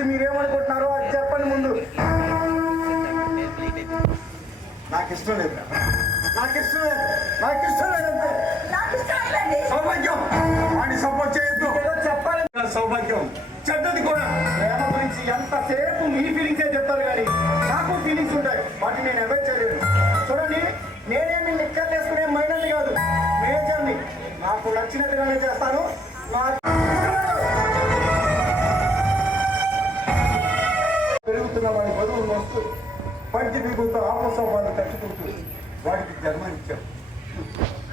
గురించి మీరేమనుకుంటున్నారో అది చెప్పండి ముందు. నాకు ఇష్టం లేదు, నాకు ఇష్టం లేదు, నాకు ఇష్టం లేదంటే సౌభాగ్యం వాడిని సపోర్ట్ చేయొద్దు. ఏదో చెప్పాలి, సౌభాగ్యం చెడ్డది కూడా. ప్రేమ గురించి ఎంతసేపు మీ ఫీలింగ్సే చెప్తారు కానీ నాకు ఫీలింగ్స్ ఉంటాయి, వాటిని నేను ఎవరు చేయలేను. చూడండి, నేనేమి నిక్కర్ వేసుకునే మైనది కాదు, మేజర్ని. నాకు నచ్చినట్టుగానే చేస్తాను. పెరుగుతున్న వాడి బరువు వస్తూ పంటి బిగుతో ఆపసోపాలు తట్టుకుంటూ వాడికి జన్మనిచ్చాడు.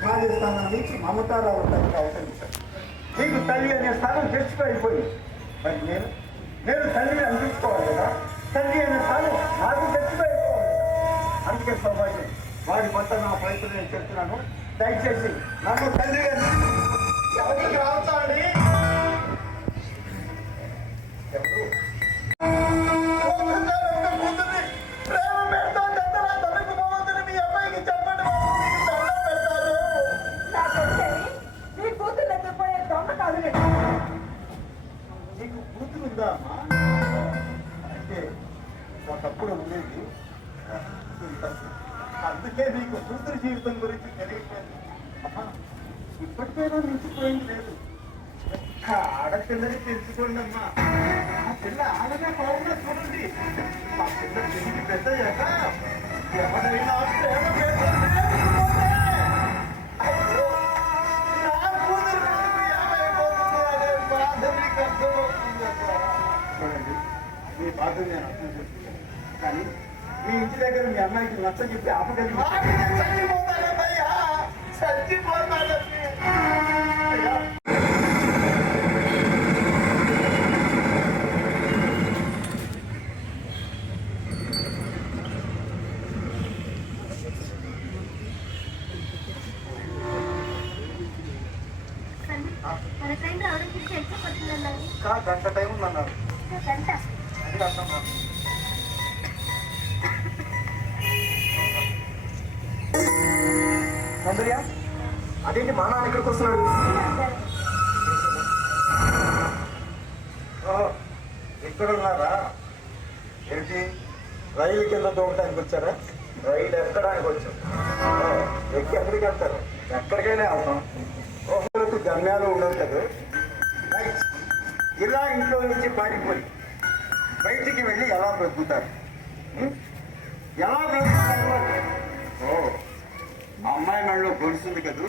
ఖాళీ స్థానం నుంచి మమతారావు తనకు అవతరించాడు. నీకు తల్లి అనే స్థానం తెచ్చిపోయిపోయింది. మరి నేను తల్లిని అనిపించుకోవాలి కదా, తల్లి అనే స్థానం నాకు తెచ్చిపోయిపోవాలి. అందుకే సౌభాగ్యం వాడి పట్ల నా ప్రయత్నం నేను చెప్తున్నాను. దయచేసి నన్ను తల్లి ఎవరికి రావచ్చాండి. ఎవరు నీకు కూతురు ఉందా అమ్మా? అంటే ఒకప్పుడు ఉండేది, అందుకే నీకు కూతురు జీవితం గురించి తెలియట్లేదు. అమ్మా ఇప్పటికైనా మించిపోయింది లేదు. ఆడపిల్లని పెంచుకోండి అమ్మా. ఆ పిల్ల ఆడగా బాగున్నా చూడండి. ఆ పిల్ల పెళ్లి పెద్దయ్యాక ఎవరైనా ప్రేమ చూడండి, మీ బాధ నేను అర్థం చేసుకుంటాను. కానీ మీ ఇంటి దగ్గర మీ అమ్మాయికి నచ్చ చెప్పి ఆపగలిగి గంట టైం ఉందన్నారు. అది అర్థం సౌందర్య, అదేంటి మా నాన్న ఇక్కడికి వస్తున్నాడు? ఇక్కడ ఉన్నారా ఏంటి? రైలు కింద దూకడానికి వచ్చారా? రైలు ఎక్కడానికి వచ్చాం. ఎక్కి ఎక్కడికి వెళ్తారు? ఎక్కడికైనా వెళ్తాం. ఓహోలకు గమ్యాలు ఉండదు కదా. ఇలా ఇంట్లో నుంచి పారిపోయి బయటికి వెళ్ళి ఎలా బ్రతుకుతారు? ఎలా బ్రతుకుతారు? ఓ అమ్మాయి మెడలో గొలుస్తుంది కదా,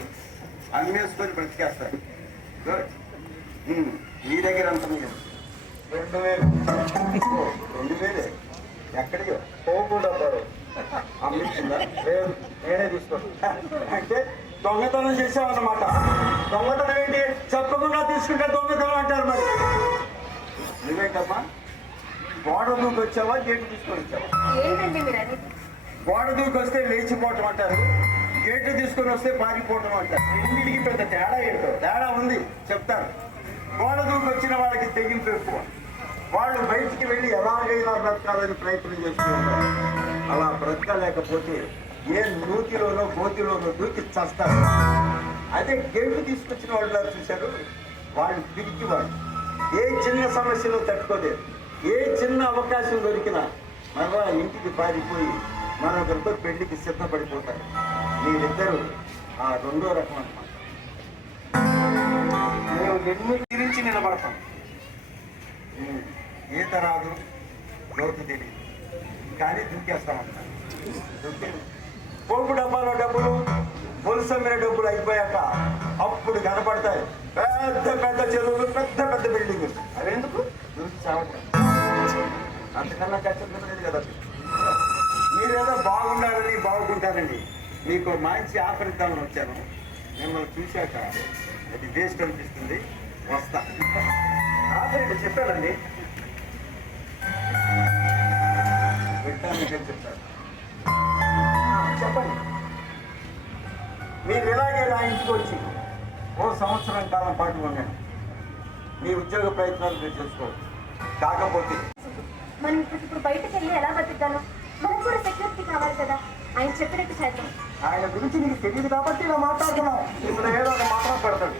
అమ్మేసుకొని బ్రతికేస్తారు. మీ దగ్గర అంత 2000. 2000 ఎక్కడికి పోకుండా అమ్మిస్తుందా? లేదు, నేనే తీసుకోను. అంటే దొంగతనం చేసామన్నమాట. దొంగతనం ఏంటి? చెప్పకుండా తీసుకుంటే దొంగతనం అంటారు. మరి నువ్వేంటమ్మా, గోడ దూకి వచ్చావా, గేటు తీసుకొని వచ్చావా? గోడ దూకి వస్తే లేచిపోవటం అంటారు, గేటు తీసుకొని వస్తే పారిపోవటం అంటారు. రెండింటికి పెద్ద తేడా ఏంటో? తేడా ఉంది, చెప్తారు. గోడ దూకి వచ్చిన వాళ్ళకి తెగింపు ఎక్కువ. వాళ్ళు బయటికి వెళ్ళి ఎలాగైనా బ్రతకాలని ప్రయత్నం చేస్తున్నారు. అలా బ్రతకలేకపోతే ఏ నూతిలోనో గోతిలోనో దూకి చస్తారు. అదే గేటు తీసుకొచ్చిన వాళ్ళు చూశారు, వాళ్ళు పిరికి వాళ్ళు. ఏ చిన్న సమస్యలో తట్టుకోలేదు. ఏ చిన్న అవకాశం దొరికినా మరలా ఇంటికి పారిపోయి మరొకరితో పెళ్లికి సిద్ధపడిపోతారు. మీరిద్దరు ఆ రెండో రకం అన్నమాట. మేము ఎన్ని గురించి నిలబడతాం. ఈత రాదు, లోతు తెలియదు, కానీ దూకేస్తామంటారు. పోపు డబ్బాలో డబ్బులు, పొలుసమ్మిన డబ్బులు అయిపోయాక అప్పుడు కనపడతాయి పెద్ద పెద్ద చెరువులు, పెద్ద పెద్ద బిల్డింగులు. అవెందుకు? దూకి చావటం. అంతకన్నా కష్టం లేదు కదా. మీరేదో బాగుండాలని బాగుంటారండి. మీకు మంచి ఆఫర్ ఇద్దామని వచ్చాను. మిమ్మల్ని చూశాక అది వేస్ట్ అనిపిస్తుంది, వస్తా. ఆఫర్ చెప్పానండి, చెప్తాను. చెప్పండి. మీరు ఇలాగే నా ఇంటికి వచ్చి ఓ సంవత్సరం కాలం పాటు ఉన్నాను. మీ ఉద్యోగ ప్రయత్నాలు మీరు చేసుకోవచ్చు. కాకపోతే మనం ఇప్పుడు బయటకు వెళ్ళి ఎలా బతుకుతాను? మనకు కూడా సెక్యూరిటీ కావాలి కదా. ఆయన చెప్పినట్టు చేద్దాం. ఆయన గురించి నీకు తెలియదు కాబట్టి ఇలా మాట్లాడుతున్నావు. ఇప్పుడు ఏదో ఒక మాత్రం పెడతాడు,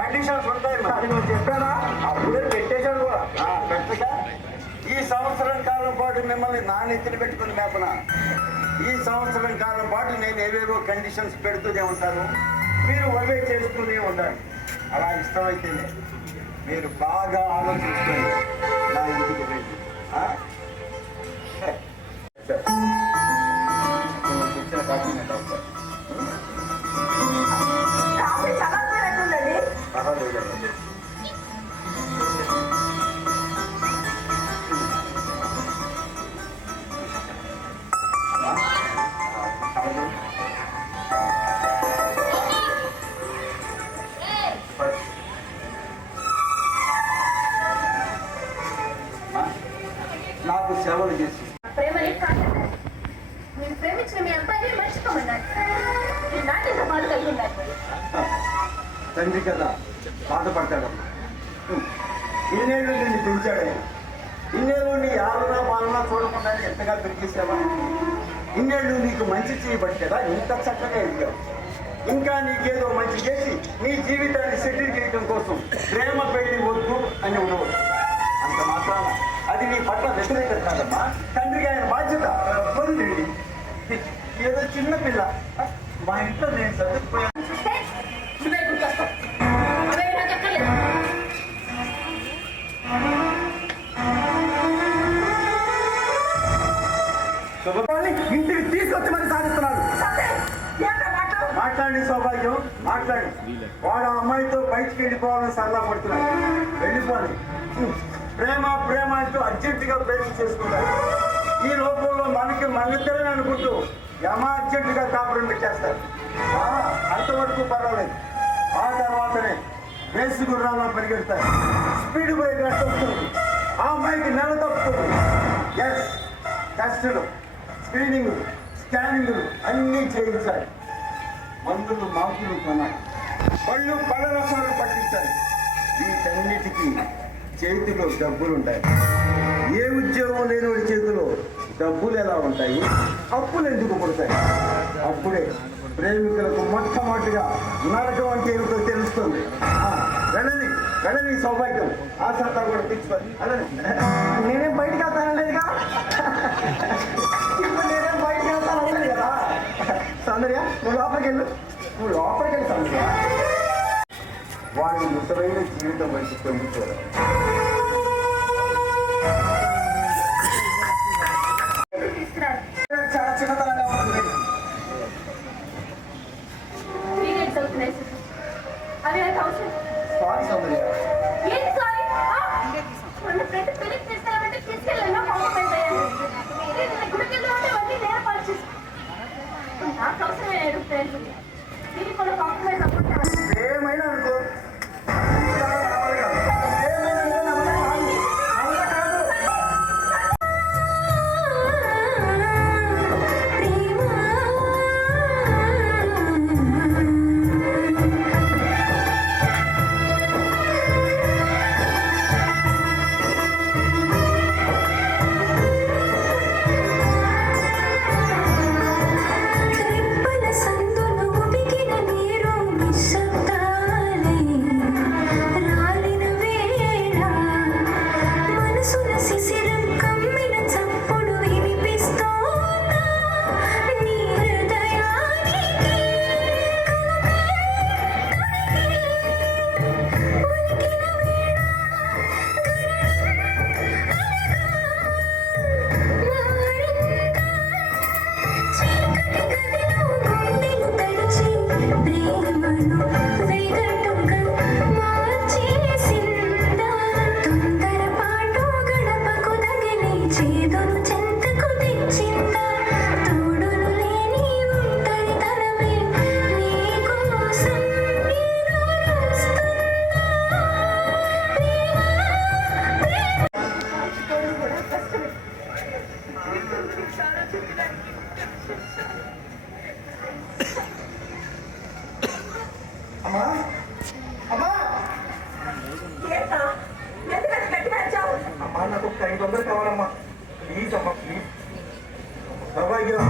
కండిషన్స్ ఉంటాయి. మరి నువ్వు చెప్పానా? అప్పుడే పెట్టేశాడు కూడా. పెట్టగా సంవత్సరం కాలం పాటు మిమ్మల్ని నా నెత్తిన పెట్టుకుని మేపన. ఈ సంవత్సరం కాలం పాటు నేను ఏవేవో కండిషన్స్ పెడుతూనే ఉంటాను, మీరు ఒవే చేస్తూనే ఉండాలి. అలా ఇష్టమైతేనే మీరు బాగా ఆలోచించుకొని నా ఇంటికి వెళ్ళి ఇచ్చిన కాపీ నేను రాస్తాను. కాఫీ చాలా ఉందండి. పర్వాలేదండి. నాకు సేవలు చేసి ప్రేమని కాదండి, మీరు ప్రేమించిన మీ అబ్బాయిని మర్చిపోమన్నారు. మీరు నాకెంత బాధ కలిగి ఉన్నారు. తండ్రి కదా బాధపడతాడమ్మా. ఇన్నేళ్ళు నిన్ను పెంచాడే, ఇన్నేళ్ళు నీ ఆలనా పాలనా చూడకుండా ఎంతగా పెరిగేసావా? ఇన్నేళ్ళు నీకు మంచి చేయబట్టి కదా ఇంత చక్కగా ఎదిగావు. ఇంకా నీకేదో మంచి చేసి నీ జీవితాన్ని సెటిల్ చేయడం కోసం ప్రేమ పెళ్లి వద్దు అని ఉండవచ్చు. అంత మాత్రాన అది నీ పట్ల వ్యతిరేకత కాదమ్మా, తండ్రికి ఆయన బాధ్యత. వదిలేండి, ఏదో చిన్న పిల్ల. మా ఇంట్లో నేను చదువుకుపోయాను. చూస్తే నువ్వే గుర్తొస్తావు. అవే నాకు ఎక్కర్లేదు. శుభ్రాన్ని ఇంటికి తీసుకొచ్చి మరి సాధిస్తున్నాడు. మాట్లాడి సౌభాగ్యం మాట్లాడి. వాడు ఆ అమ్మాయితో బయటికి వెళ్ళిపోవాలని సరదా పడుతున్నాడు. వెళ్ళిపోవాలి. ప్రేమ ప్రేమ అంటూ అర్జెంటుగా ప్రేమించేసుకుంటారు. ఈ లోపంలో మనకి మనిద్దరని అనుకుంటూ యమ అర్జెంటుగా కాపురం పెట్టేస్తారు. అంతవరకు పర్వాలేదు. ఆ తర్వాతనే రేసు గుర్రాల్లో పరిగెడతారు. స్పీడ్ బ్రేక్ వస్తుంది. ఆ అమ్మాయికి నెల తప్పుతుంది. ఎస్, టెస్టులు, స్క్రీనింగ్, స్కానింగ్లు అన్నీ చేయించాలి. మందులు మాకులు కొనాలి. పళ్ళు పళ్ళ రసాలు పట్టించాలి. వీటన్నిటికీ చేతిలో డబ్బులుంటాయి. ఏ ఉద్యోగం లేని వాడి చేతిలో డబ్బులు ఎలా ఉంటాయి? అప్పులు ఎందుకు పుడతాయి? అప్పుడే ప్రేమికులకు మొట్టమొదటిగా నరకం అంటే ఏమిటో తెలుస్తుంది. వెళ్ళని వెళ్ళని సౌభాగ్యం ఆ సత్తా కూడా తెచ్చుకోండి. నేనేం బయటకు వెళ్తానలేదుగా. ఇప్పుడు నేనేం బయటకు వెళ్తానలేదు కదా. సౌందర్య, నువ్వు లోపలికి వెళ్ళు. నువ్వు లోపలికి వెళ్ళి సౌందర్య. వాడి ముసలైన జీవితం మంచి పొందుతారు. చాలా చిన్నతనంగా ఉంటుంది. పీరియడ్స్ అవుతున్నాయి సార్. అవి నాకు అవసరం. సారీ సౌందర్య. ఏంటి సారీ? మన ఫ్రెండ్ పెళ్లికి తీసుకెళ్ళమంటే తీసుకెళ్ళాను. కాంప్రమైజ్ అయ్యాను. గుడికి వెళ్దామంటే వన్నీ నేనే పరిచేసి నాకు అవసరమే అడుగుతాను. దీనికి కూడా కాంప్రమైజ్ అవ్వకుంటాను. ఏమైనా అనుకో. అమ్మా అమ్మా అమ్మా, నాకు ఒక 500 కావాలమ్మా. ప్లీజ్ అమ్మా, ప్లీజ్. సౌభాగ్యం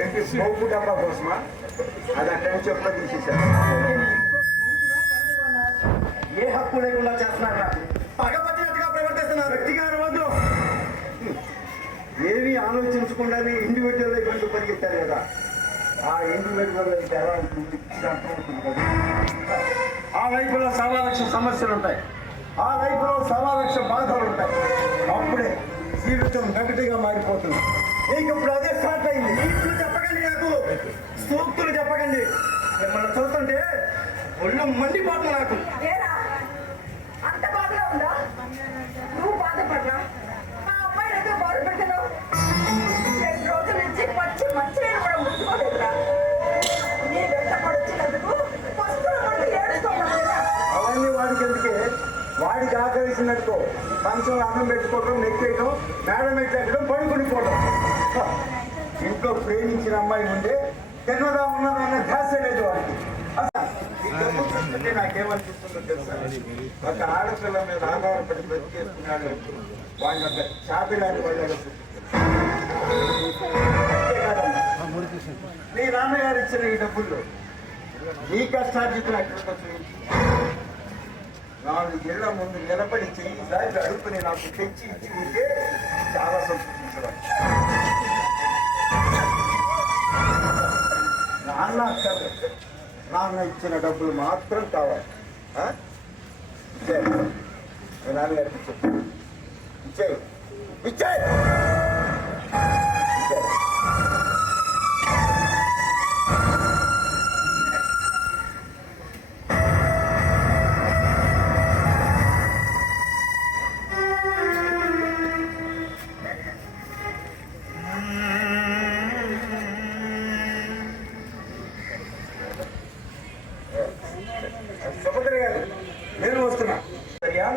ఏంటి స్మోక్ డబ్బా కోసమా? అది అక్కడి నుంచి ఎప్పుడో తీసేశారు. ఏ హక్కు లేకుండా చేస్తున్నారా? పగ పట్టినట్టుగా గట్టిగా అరవద్దు. ఏమీ ఆలోచించకుండానే ఇండివిజువల్ లైఫ్ పరిగెత్తారు కదా, ఆ ఇండివిజువల్ లైఫ్ ఎలా ఉంటుంది దాంట్లో ఉంటుంది కదా. ఆ లైఫ్లో సవాలక్ష సమస్యలు ఉంటాయి, ఆ లైఫ్లో సవాలక్ష బాధలు ఉంటాయి. అప్పుడే జీవితం నెగటివ్గా మారిపోతుంది. నీకు ఇప్పుడు అదే స్టార్ట్ అయింది. ఇప్పుడు చెప్పకండి, నాకు సూక్తులు చెప్పకండి. మిమ్మల్ని చూస్తుంటే ఒళ్ళు మండిపోతుంది నాకు. ఏరా అంత బాధగా ఉందా? నువ్వు బాధపడ్డా మా అమ్మాయి ఎందుకు బాధపడుతున్నావు? 2 రోజుల నుంచి పచ్చి మంచినీళ్ళు కూడా ముట్టుకోలేదురా. నీ వెంట పడొచ్చినందుకు పస్తులు పడి ఏడుస్తున్నావురా. అవన్నీ వాడికి ఎందుకే? వాడికి ఆకలిసినట్టు కంచం అన్నం పెట్టుకోవడం, నెక్కేయడం, మేడం ఎక్కడం, పడుకునిపోవడం. ఇంట్లో ప్రేమించిన అమ్మాయి ఉండే తిన్నదా ఉన్నదా అన్న ధ్యాస లేదు వాడికి. ఈ డబ్బు చూస్తుంటే నాకేమనిపిస్తుందో తెలుసా? ఒక ఆడపిల్ల మీద ఆధారపడి బ్రతికేస్తున్నాడు వాడిని ఒక చాపి లాంటి వాళ్ళు. మీ నాన్నగారు ఇచ్చిన ఈ డబ్బుల్లో నీ కష్టార్జితం ఎక్కడికి చూపించి 4 ఏళ్ల ముందు నిలబడి చెయ్యి సాగి అడుపుని నాకు తెచ్చి ఇచ్చి ఉంటే చాలా సంతోషించేవాడు. నాన్న ఇచ్చిన డబ్బులు మాత్రం కావాలి. నాన్నగారు ఇచ్చేయి ఇచ్చేయి. సుభద్ర గారు, నేను వస్తున్నా.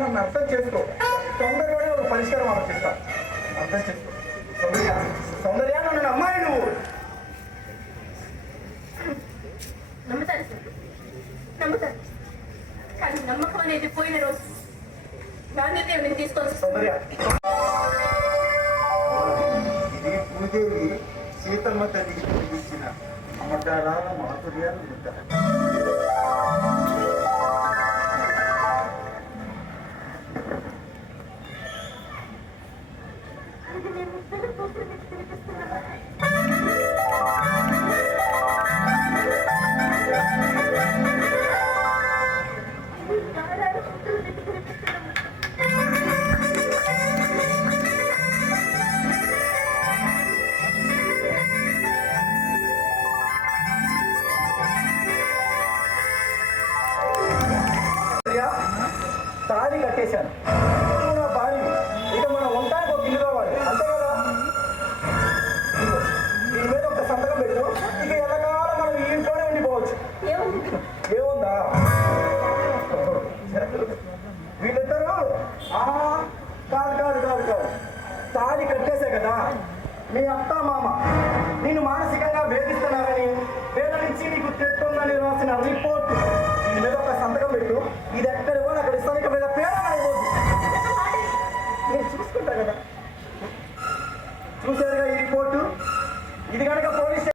నన్ను అర్థం చేసుకో. తొందరగానే ఒక పరిష్కారం ఆలోచిస్తా. అర్థం చేసుకో. సౌందర్య నన్ను అమ్మాయి నువ్వు. నమ్ముతాను సార్, నమ్ముతాను. కానీ నమ్మకం అనేది పోయిన రోజు నాణ్యత నేను తీసుకోవచ్చు. సౌందర్య, ఇది భూదేవి సీతమ్మ తల్లికి ఇచ్చిన అమ్మటారాల మాధుర్యాలు ఉంటాయి. తాళి కట్టేశాను, నా భార్య. ఇక మనం ఉంటానికి ఒక ఇల్లు కావాలి, అంతే కదా? దీని మీద ఒక సంతకం పెట్టు. ఇక ఎల్లకాలం మనం ఈ ఇంట్లోనే ఉండిపోవచ్చు. ఏముందా? వీళ్ళిద్దరూ కాదు కాదు కాదు కాదు తాళి కట్టేసే కదా. మీ అత్త మామ నేను మానసికంగా వేధిస్తున్నారని, వేదనించి నీకు తెస్తుందని రాసిన రిపోర్ట్ దీని మీద ఒక సంతకం పెట్టు. ఇది ఎక్కడ కూడా అక్కడ ఇస్తాను. ఇక మీద పేరు అయిపోద్ది. నేను చూసుకుంటా కదా. చూసారుగా ఈ రిపోర్టు. ఇది కనుక పోలీస్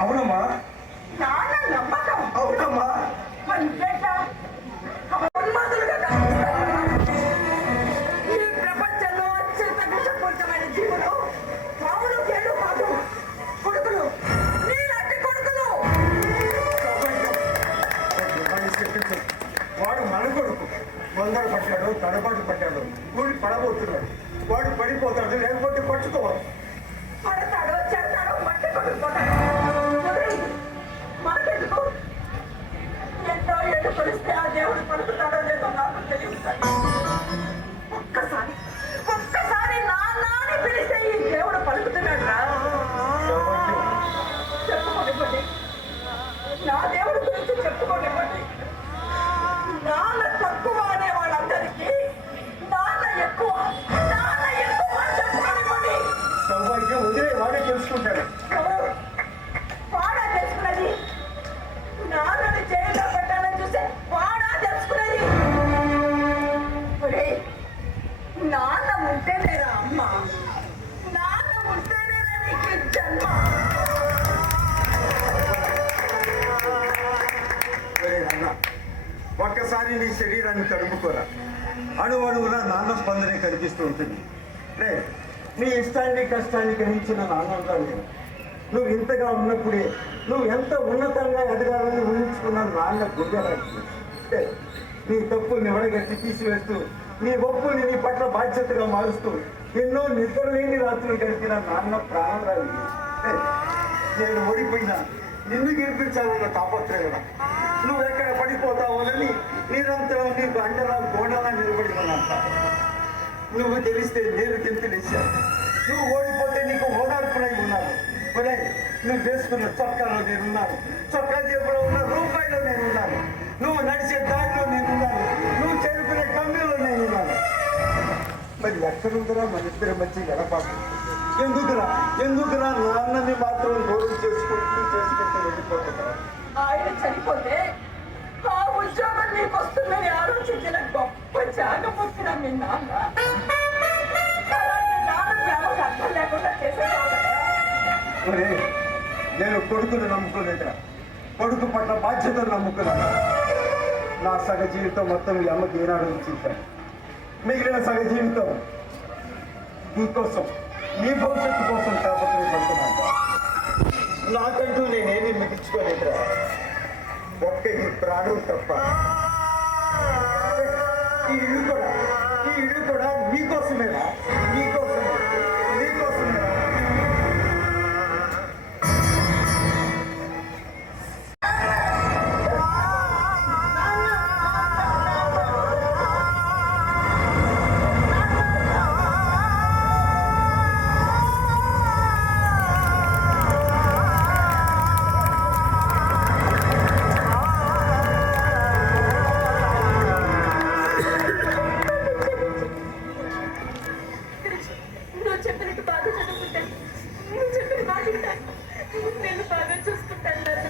అవునమ్మా. నాన్న నమ్మకం. అవునమ్మా. మరి పడ్డాడో తడబాటు పడ్డాడో కూడి పడబోతున్నాడు. వాడు పడిపోతాడు, లేకపోతే పట్టుకోవాలి. పడతాడో చేస్తాడో మట్టి కొట్టుకుంటాడు. మనకెందుకు? ఎంతో ఎటు కొలిస్తే ఆ దేవుడు పడుతున్నాడో లేదో నాకు తెలియదు. ఒక్కసారి నాన్నని పిలిస్తే ఈ దేవుడు పలుకుతున్నాడు రా. చెప్పుకోనివ్వండి, నా దేవుడి గురించి చెప్పుకోనివ్వండి. నాన్న తక్కువ అనే వాళ్ళందరికీ నాన్న ఎక్కువ చెప్పుకోనివ్వండి. సౌభాగ్యం వదిలే వాడే తెలుసుకుంటాడు. ఎవరు వాడా తెలుసుకున్నది? నాన్నని జైల్లో పెట్టాలని చూస్తే వాడా తెలుసుకున్నది? ఒరేయ్, నాన్న ఉంటేనేరా అమ్మ, నాన్న ఉంటేనేరా నీకు జన్మ. అన్న, ఒక్కసారి నీ శరీరాన్ని తడుపుకోరా. అణువణువున నాన్న స్పందనే కనిపిస్తూ ఉంటుంది. రే, నీ ఇష్టాన్ని కష్టాన్ని గ్రహించిన నాన్నంగా నేను. నువ్వు ఇంతగా ఉన్నప్పుడే నువ్వు ఎంత ఉన్నతంగా ఎదగాలని ఊహించుకున్న నాన్న గుండెలాంటి. నీ తప్పుని వడగట్టి తీసివేస్తూ, నీ ఒప్పుని నీ పట్ల బాధ్యతగా మారుస్తూ ఎన్నో నిద్రలేని రాత్రులు గడిపిన నాన్న ప్రాణం రావి. నేను ఓడిపోయినా నిన్ను గెలిపించాలన్న తాపత్రయం. నువ్వు ఎక్కడ పడిపోతావోనని నిరంతరం నీకు అండలా గోడలా నిలబడి ఉన్నంత. నువ్వు తెలిస్తే నేను తెలిసాను. నువ్వు ఓడిపోతే నీకు ఓదార్పునై ఉన్నాను. మరి నువ్వు వేసుకున్న చొక్కాలో నేనున్నాను, చొక్కా జేబులో ఉన్న రూపాయలో నేనున్నాను, నువ్వు నడిచే దారిలో నేనున్నాను, నువ్వు చేరుకునే కమ్మిలో నేనున్నాను. మరి ఎక్కడుందరా మన ఇద్దరి మధ్య ఎడపాటు? ఎందుకురా నాన్నని మాత్రం దూరం చేసుకుంటూ వెళ్ళిపోతున్నా? ఆయన చనిపోతే ఆ ఉద్యోగం నీకు వస్తుందని ఆలోచించిన గొప్ప త్యాగమూర్తిన మీ నాన్న. అలాంటి నాన్న ప్రేమకు అర్థం లేకుండా చేసేవాడు. నేను కొడుకును నమ్ముకోలేదురా, కొడుకు పట్ల బాధ్యతను నమ్ముకున్నాను. నా సగ జీవితం మొత్తం ఈ అమ్మకి ఏనాడు ఇచ్చేసాను. మిగిలిన సగ జీవితం నీకోసం, నీ భవిష్యత్తు కోసం కాకపోతే పడుతున్నాను. నాకంటూ నేనేమీ మిగిల్చుకోలేదురా, ఒక్క ఈ ప్రాణం తప్ప. ఈ ఇల్లు కూడా నీకోసమేనా? నీకోసమేనా? నువ్వు చెప్పినట్టు బాగా చదువుకుంటాను, నువ్వు చెప్పిన మాట వింటాను, నేను బాగా చూసుకుంటాను నాన్న.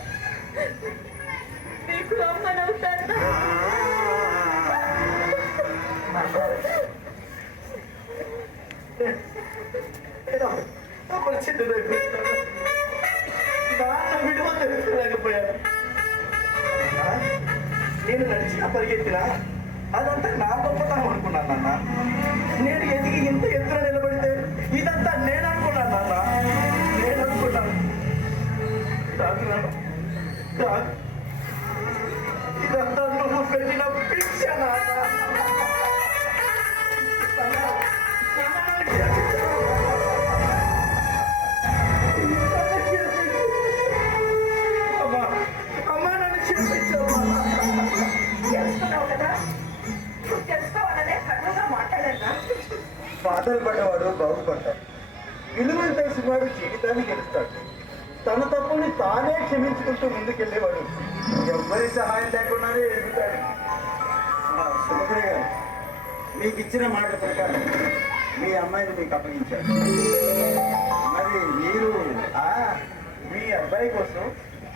నీకు అమ్మనవుతాను. విలువ తెలుసుకోలేకపోయాను. నేను నడిచిన పరిగెత్తినా అదంతా నా గొప్పతనం అనుకున్నాను నాన్న. నేను ఎదిగి ఇంత ఎత్తున నిలబడితే ఇదంతా నేను అనుకున్నాను నాన్న. నేను అనుకున్నాను ఇదంతా నువ్వు పెట్టిన భిక్ష నాన్న. అమ్మా నన్ను క్షమించమ్మా. తెలుసుకున్నావు కదా, తెలుసుకోవాలనే కర్మగా మాట్లాడన్నా. బాధలు పడ్డవాడు బాగుపడ్డాడు, విలువలు తెలిసినవాడు జీవితాన్ని గెలుస్తాడు. తన తప్పుని తానే క్షమించుకుంటూ ముందుకెళ్ళేవాడు ఎవ్వరి సహాయం లేకుండానే ఎదుగుతాడు. సుభద్ర గారు, మీకు ఇచ్చిన మాట ప్రకారం మీ అమ్మాయిని మీకు అప్పగించాడు. మరి మీరు మీ అబ్బాయి కోసం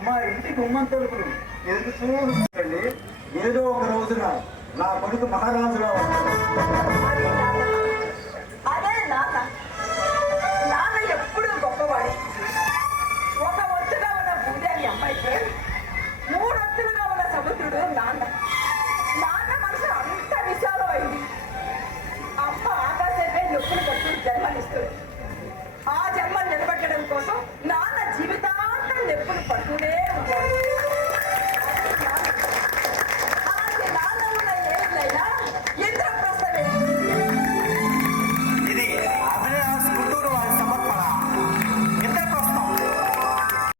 మా ఇంటి గుమ్మం తలుపులు ఎందుకు చూడండి. ఏదో ఒక రోజున నా కొడుకు మహారాజులా ఉంటాడు.